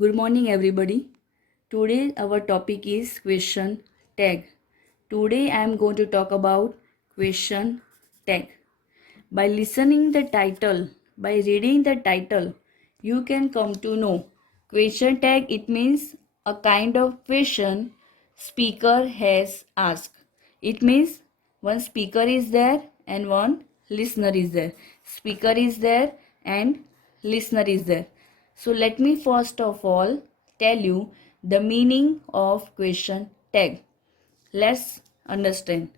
Good morning, everybody. Today, our topic is question tag. Today, I am going to talk about question tag. By listening the title, by reading the title, you can come to know question tag. It means a kind of question speaker has asked. It means one speaker is there and one listener is there. Speaker is there and listener is there. So let me first of all tell you the meaning of question tag. Let's understand.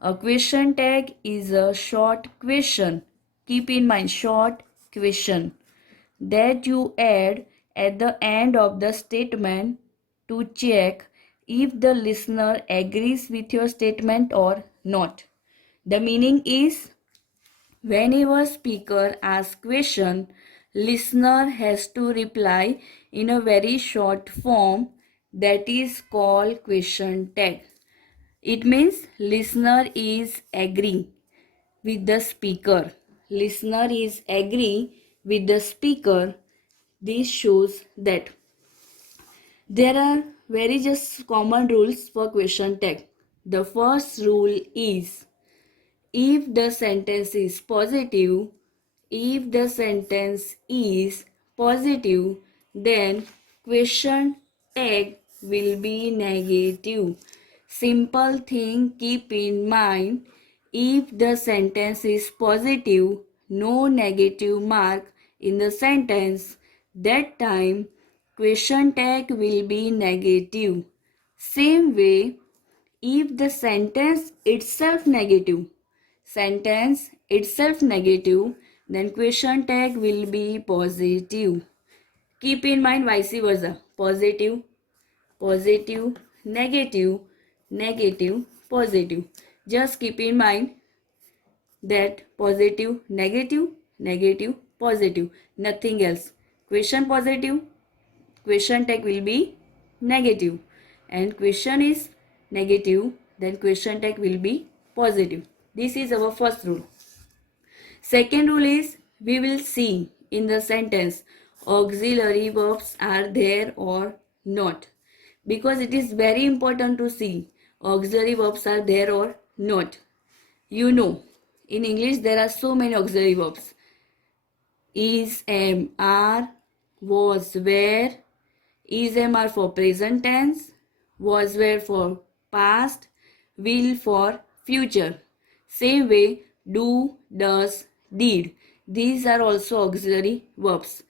A question tag is a short question. Keep in mind, short question that you add at the end of the statement to check if the listener agrees with your statement or not. The meaning is whenever speaker asks question, listener has to reply in a very short form that is called question tag. It means listener is agree with the speaker. Listener is agree with the speaker. This shows that there are very just common rules for question tag. The first rule is if the sentence is positive, if the sentence is positive, then question tag will be negative. Simple thing, keep in mind, if the sentence is positive, no negative mark in the sentence, that time question tag will be negative. Same way, if the sentence itself negative, then question tag will be positive. Keep in mind vice versa. Positive, positive, negative, negative, positive. Just keep in mind that positive, negative, negative, positive. Nothing else. Question positive, question tag will be negative. And question is negative, then question tag will be positive. This is our first rule. Second rule is we will see in the sentence auxiliary verbs are there or not, because it is very important to see auxiliary verbs are there or not. You know, in English there are so many auxiliary verbs: is, am, are, was, were. Is, am, are for present tense, was, were for past, will for future. Same way, do, does, did. These are also auxiliary verbs.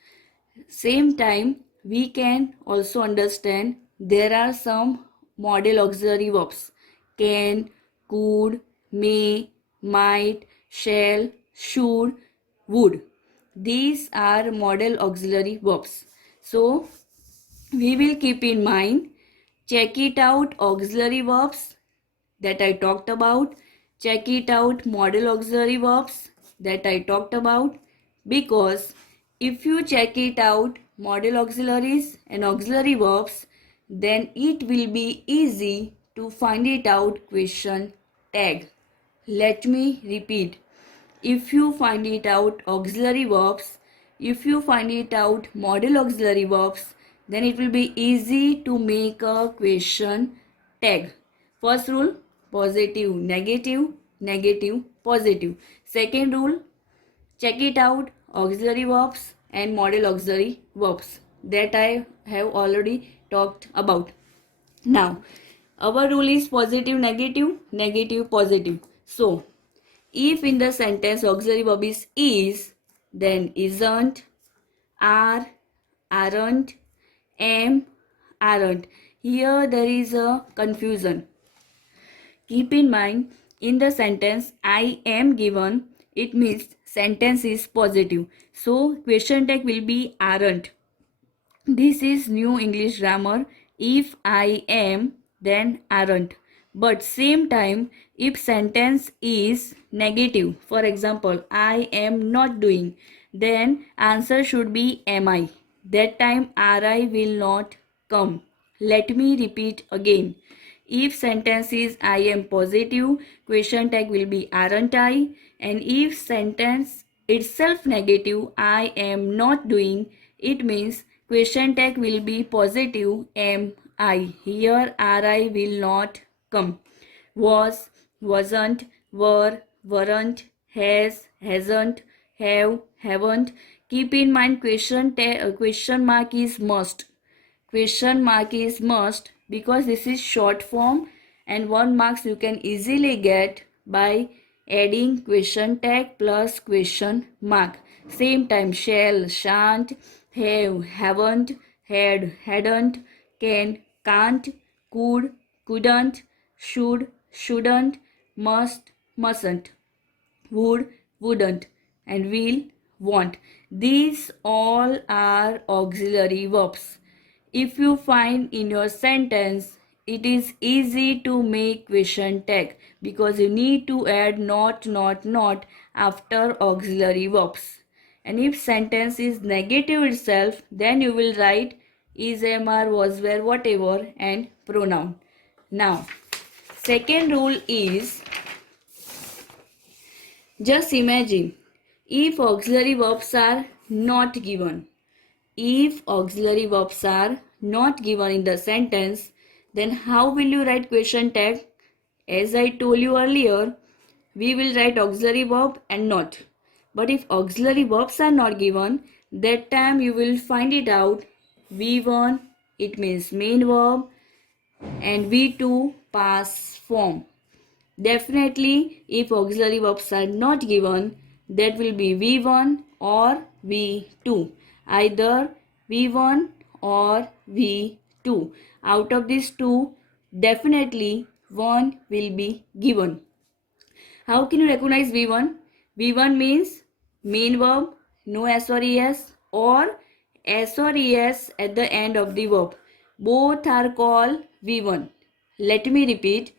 Same time, we can also understand there are some model auxiliary verbs: can, could, may, might, shall, should, would. These are model auxiliary verbs. So, we will keep in mind, check it out auxiliary verbs that I talked about, check it out model auxiliary verbs that I talked about, because if you check it out model auxiliaries and auxiliary verbs, then it will be easy to find it out question tag. Let me repeat. If you find it out auxiliary verbs, if you find it out model auxiliary verbs, then it will be easy to make a question tag. First rule, positive, negative, negative, positive. Second rule, check it out auxiliary verbs and model auxiliary verbs that I have already talked about. Now, our rule is positive, negative, negative, positive. So, if in the sentence auxiliary verb is, then isn't, are, aren't, am, aren't. Here there is a confusion. Keep in mind, in the sentence I am given, it means sentence is positive. So question tag will be aren't. This is new English grammar. If I am, then aren't. But same time, if sentence is negative, for example, I am not doing, then answer should be am I. That time RI will not come. Let me repeat again. If sentence is I am positive, question tag will be aren't I. And if sentence itself negative, I am not doing, it means Question tag will be positive am, I. Here RI will not come. Was, wasn't, were, weren't, has, hasn't, have, haven't. Keep in mind question mark is must. Question mark is must because this is short form and 1 marks you can easily get by adding question tag plus question mark. Same time shall, shan't, have, haven't, had, hadn't, can, can't, could, couldn't, should, shouldn't, must, mustn't, would, wouldn't, and will, won't. These all are auxiliary verbs. If you find in your sentence, it is easy to make question tag because you need to add not after auxiliary verbs. And if sentence is negative itself, then you will write is, am, are, was, were, whatever and pronoun. Now, second rule is just imagine if auxiliary verbs are not given. If auxiliary verbs are not given in the sentence, then how will you write question tag? As I told you earlier, we will write auxiliary verb and not. But if auxiliary verbs are not given, that time you will find it out. V1, it means main verb, and V2, past form. Definitely, if auxiliary verbs are not given, that will be V1 or V2. Either V1 or V2. Out of these two, definitely one will be given. How can you recognize V1? V1 means main verb, no S or ES, or S or ES at the end of the verb. Both are called V1. Let me repeat.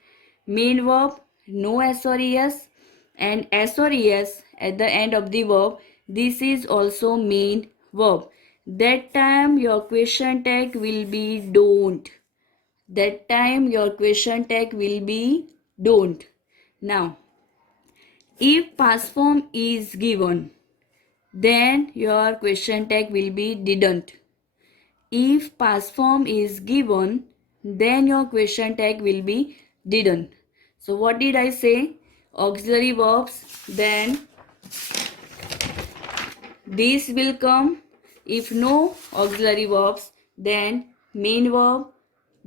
Main verb, no S or ES, and S or ES at the end of the verb. This is also main verb. That time your question tag will be don't. That time your question tag will be don't. Now, if past form is given, then your question tag will be didn't. If past form is given, then your question tag will be didn't. So what did I say? Auxiliary verbs, then this will come. If no auxiliary verbs, then main verb,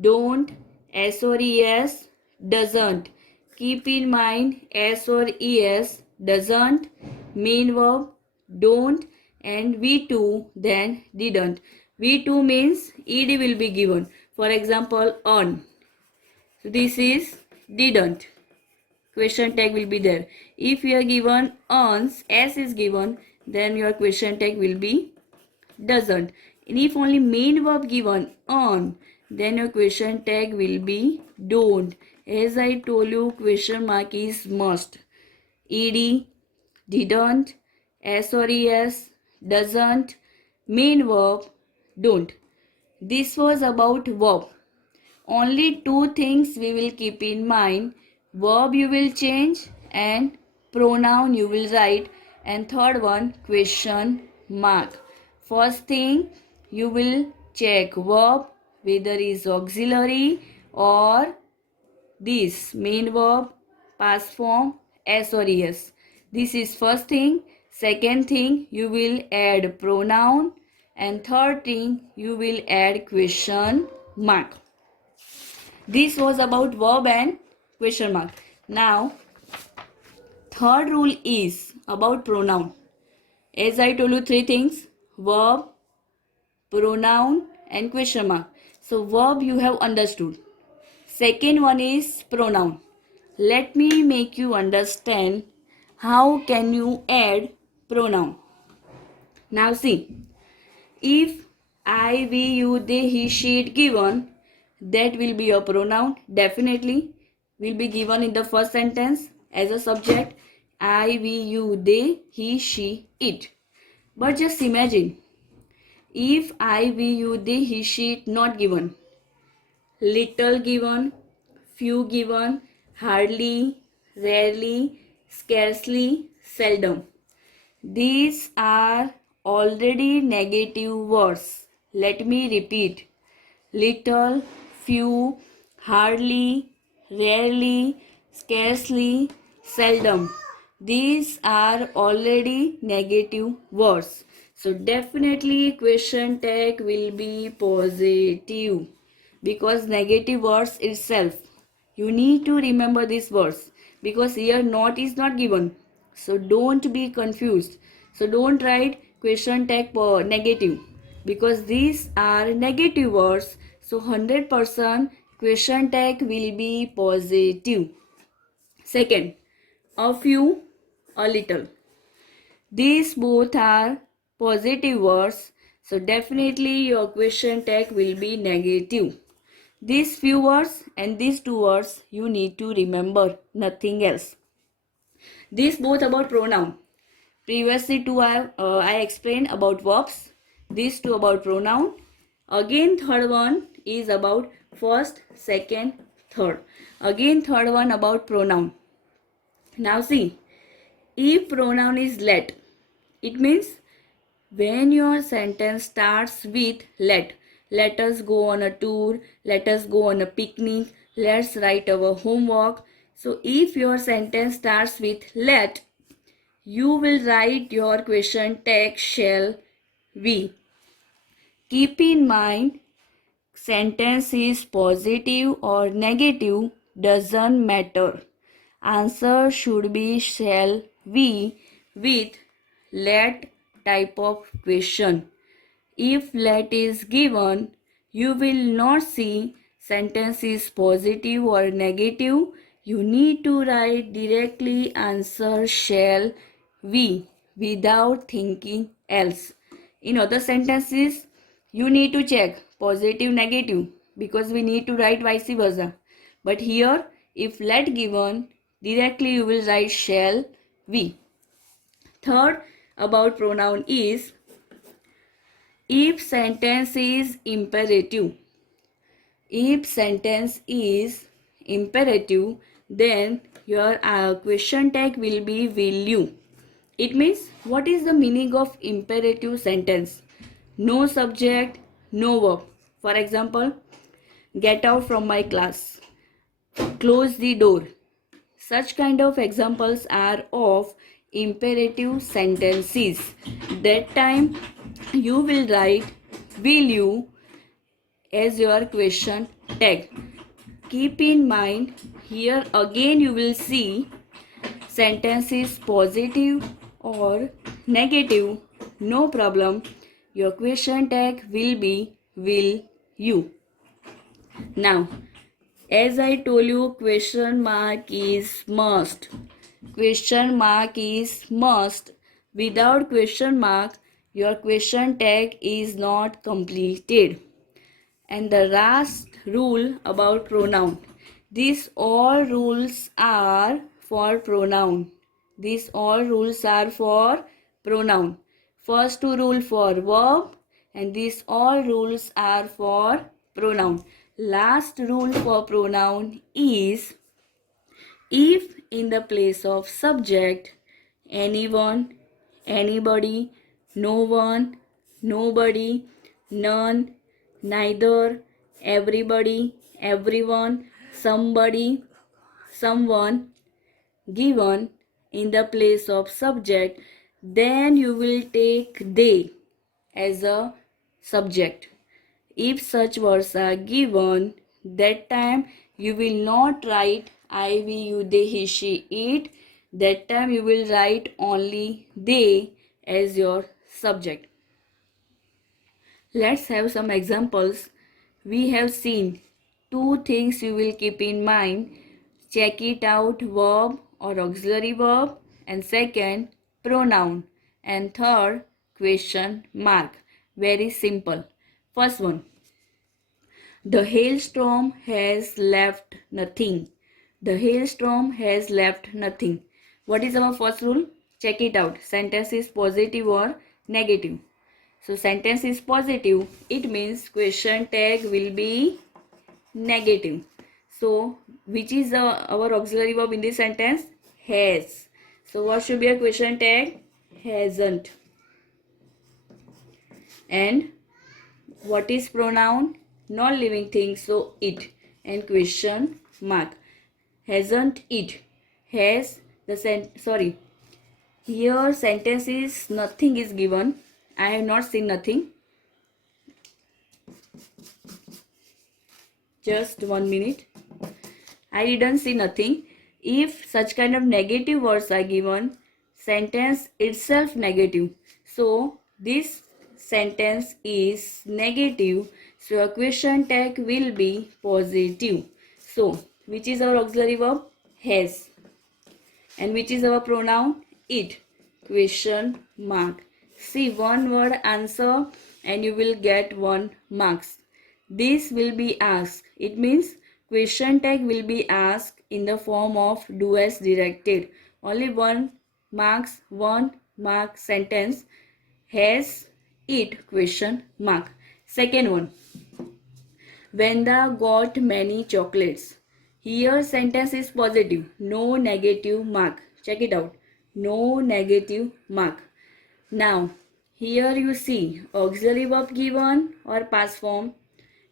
don't, S or ES, doesn't. Keep in mind S or ES, doesn't, main verb, don't, and V2 then didn't. V2 means ED will be given. For example, on. So this is didn't. Question tag will be there. If you are given ons, S is given, then your question tag will be doesn't. And if only main verb given on, then your question tag will be don't. As I told you, question mark is must. Ed, didn't, S or ES, doesn't, main verb, don't. This was about verb. Only two things we will keep in mind. Verb you will change and pronoun you will write, and third one question mark. First thing you will check verb whether is auxiliary or this main verb, past form, S or ES. This is first thing. Second thing you will add pronoun, and third thing you will add question mark. This was about verb and question mark. Now, third rule is about pronoun. As I told you, three things: verb, pronoun, and question mark. So, verb you have understood. Second one is pronoun. Let me make you understand how can you add pronoun. Now see, if I, we, you, they, he, she, it given, that will be your pronoun. Definitely will be given in the first sentence as a subject. I, we, you, they, he, she, it. But just imagine, if I, we, you, they, he, she, it not given, little given, few given, hardly, rarely, scarcely, seldom. These are already negative words. Let me repeat. Little, few, hardly, rarely, scarcely, seldom. These are already negative words. So definitely question tag will be positive because negative words itself. You need to remember these words because here not is not given. So don't be confused. So don't write question tag negative because these are negative words. So 100% question tag will be positive. Second, a few, a little. These both are positive words. So definitely your question tag will be negative. These few words and these two words you need to remember, nothing else. These both about pronoun. Previously two I explained about verbs. These two about pronoun. Again third one is about first, second, third. Again third one about pronoun. Now see, if pronoun is let, it means when your sentence starts with let us go on a tour, let us go on a picnic, let's write our homework. So if your sentence starts with let, you will write your question tag shall we. Keep in mind, sentence is positive or negative doesn't matter. Answer should be shall we with let type of question. If let is given, you will not see sentence is positive or negative. You need to write directly answer shall we without thinking else. In other sentences, you need to check positive, negative because we need to write vice versa. But here, if let given, directly you will write shall we. Third, about pronoun is if sentence is imperative. If sentence is imperative, then your question tag will be will you. It means what is the meaning of imperative sentence? No subject, no verb. For example, get out from my class, close the door. Such kind of examples are of imperative sentences. That time you will write will you as your question tag. Keep in mind, here again you will see sentence is positive or negative, no problem. Your question tag will be will you. Now, as I told you, question mark is must. Question mark is must. Without question mark, your question tag is not completed. And the last rule about pronoun. These all rules are for pronoun. These all rules are for pronoun. First two rule for verb and these all rules are for pronoun. Last rule for pronoun is if in the place of subject anyone, anybody, no one, nobody, none, neither, everybody, everyone, somebody, someone given in the place of subject, then you will take they as a subject. If such words are given, that time you will not write I, we, you, they, he, she, it. That time you will write only they as your subject. Let's have some examples. We have seen two things you will keep in mind. Check it out, verb or auxiliary verb, and second, pronoun, and third, question mark. Very simple. First one, the hailstorm has left nothing. The hailstorm has left nothing. What is our first rule? Check it out. Sentence is positive or negative. So sentence is positive. It means question tag will be negative. So which is our auxiliary verb in this sentence? Has. So what should be a question tag? Hasn't. And What is pronoun? Non-living thing, so it. And question mark. Hasn't it? Has the sorry. Here sentence is nothing is given. I have not seen nothing. Just 1 minute. I didn't see nothing. If such kind of negative words are given, sentence itself negative. So this sentence is negative. So a question tag will be positive. So which is our auxiliary verb? Has. And which is our pronoun? It. Question mark. See, one word answer and you will get 1 marks. This will be asked. It means question tag will be asked in the form of do as directed. Only 1 mark sentence. Has it? Question mark. Second one. Venda got many chocolates. Here sentence is positive. No negative mark. Check it out. No negative mark. Now, here you see auxiliary verb given or past form.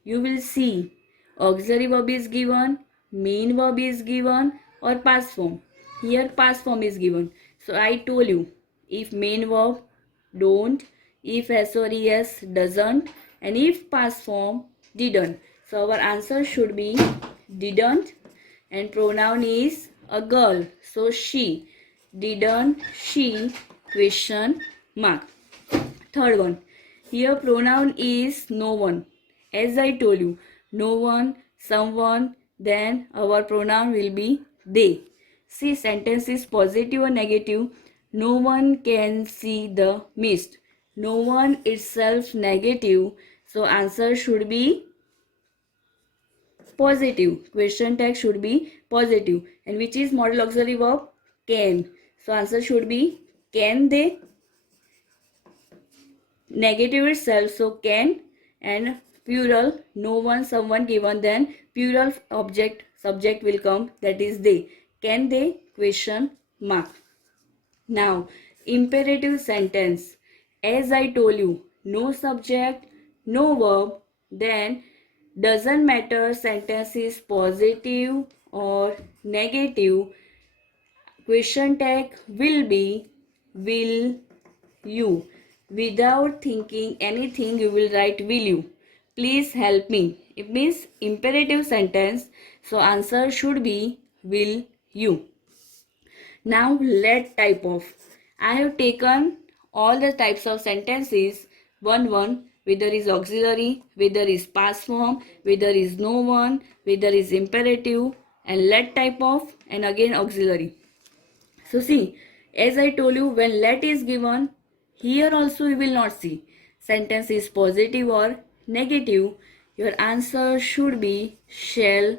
You will see auxiliary verb is given, main verb is given or past form. Here past form is given. So I told you, if main verb don't, if S or ES doesn't, and if past form didn't. So our answer should be didn't, and pronoun is a girl. So she. Didn't she? Question mark. Third one. Here pronoun is no one. As I told you, no one, someone, then our pronoun will be they. See, sentence is positive or negative. No one can see the mist. No one itself negative. So answer should be positive. Question tag should be positive. And which is modal auxiliary verb? Can. So answer should be can they? Negative itself, so can, and plural, no one, someone given, then plural object subject will come, that is they. Can they? Question mark. Now imperative sentence. As I told you, no subject, no verb, then doesn't matter sentence is positive or negative. Question tag will be will you. Without thinking anything, you will write will you. Please help me. It means imperative sentence. So answer should be will you. Now let type of. I have taken all the types of sentences one whether is auxiliary, whether is past form, whether is no one, whether is imperative, and let type of, and again auxiliary. So see, as I told you, when let is given, here also you will not see sentence is positive or negative. Your answer should be shall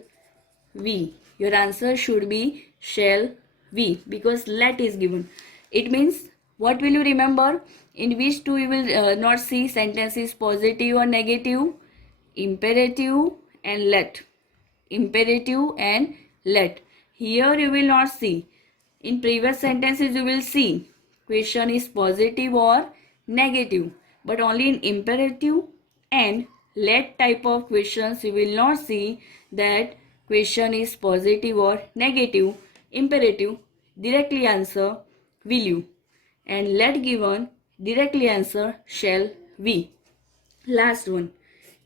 we. Your answer should be shall we, because let is given. It means what will you remember? In which two you will not see sentence is positive or negative? Imperative and let. Imperative and let. Here you will not see. In previous sentences you will see question is positive or negative, but only in imperative and let type of questions you will not see that question is positive or negative. Imperative directly answer will you, and let given directly answer shall we. Last one.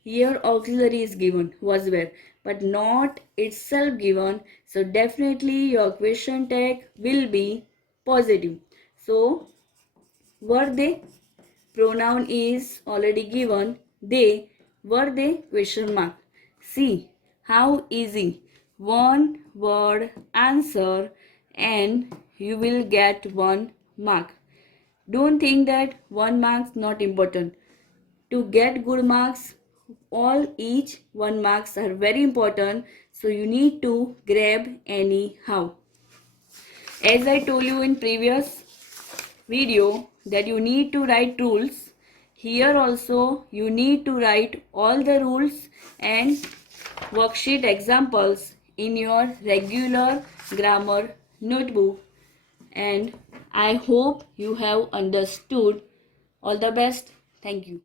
Here auxiliary is given, was where, but not itself given. So definitely your question tag will be positive. So were they? Pronoun is already given. They. Were they? Question mark. See how easy. One word answer and you will get 1 mark. Don't think that 1 mark not important. To get good marks, all each 1 marks are very important, so you need to grab anyhow. As I told you in previous video that you need to write rules, here also you need to write all the rules and worksheet examples in your regular grammar notebook, and I hope you have understood. All the best. Thank you.